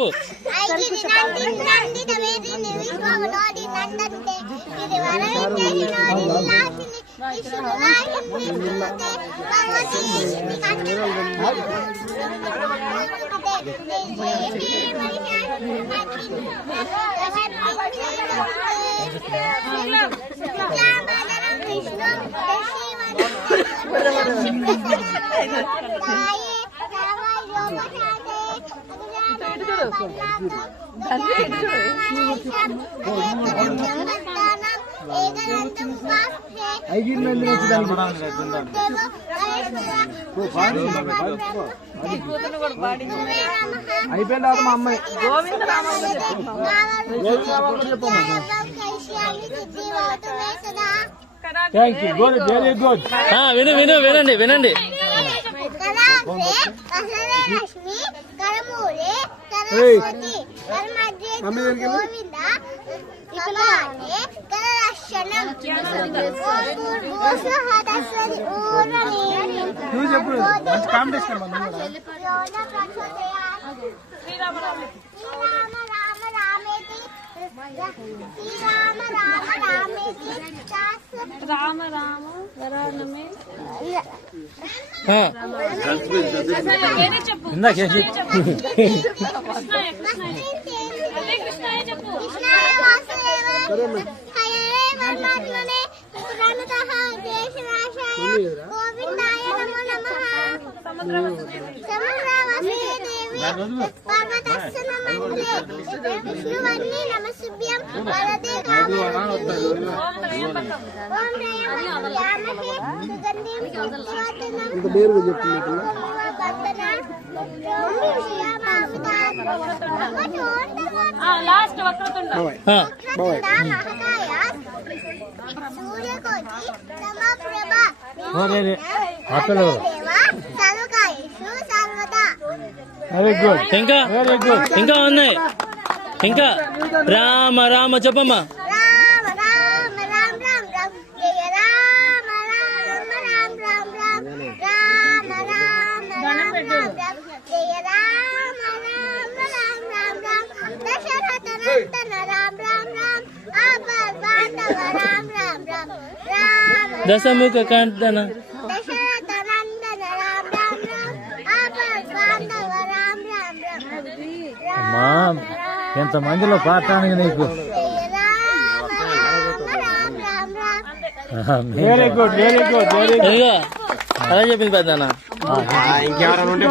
చెప్పు. అయిపోయిందా మా అమ్మాయి వినండి వినండి. నువ్వు చెప్పు కాంపిటీషన్ రామ రామ వరానమే ఇందాకేసి లాస్ట్ వెరీ గుడ్. ఇంకా ఇంకా ఉన్నాయి. ఇంకా రామ రామ చెప్పమ్మా. దశముఖ కంటన అమ్మా ఎంత మందిలో పాడటానికి నీకు. Very good very good very good. అలా చెప్పింది పెద్దనా. ఇంకెవరైనా ఉంటే